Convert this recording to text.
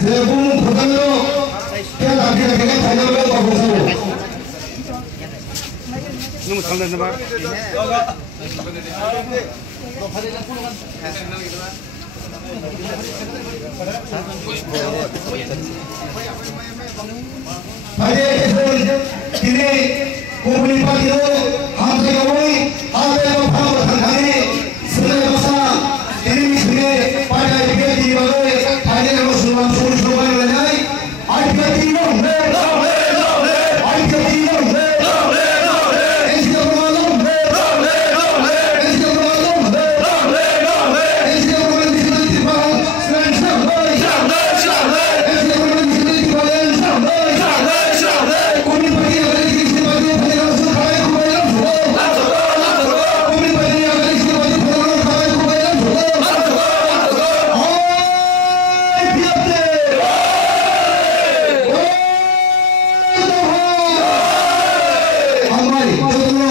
Sebelum bertemu, kita lagi tanya dulu Pak Bung. Nomor saldan nama. Pada ini komunikasi itu hampir kami hampir berapa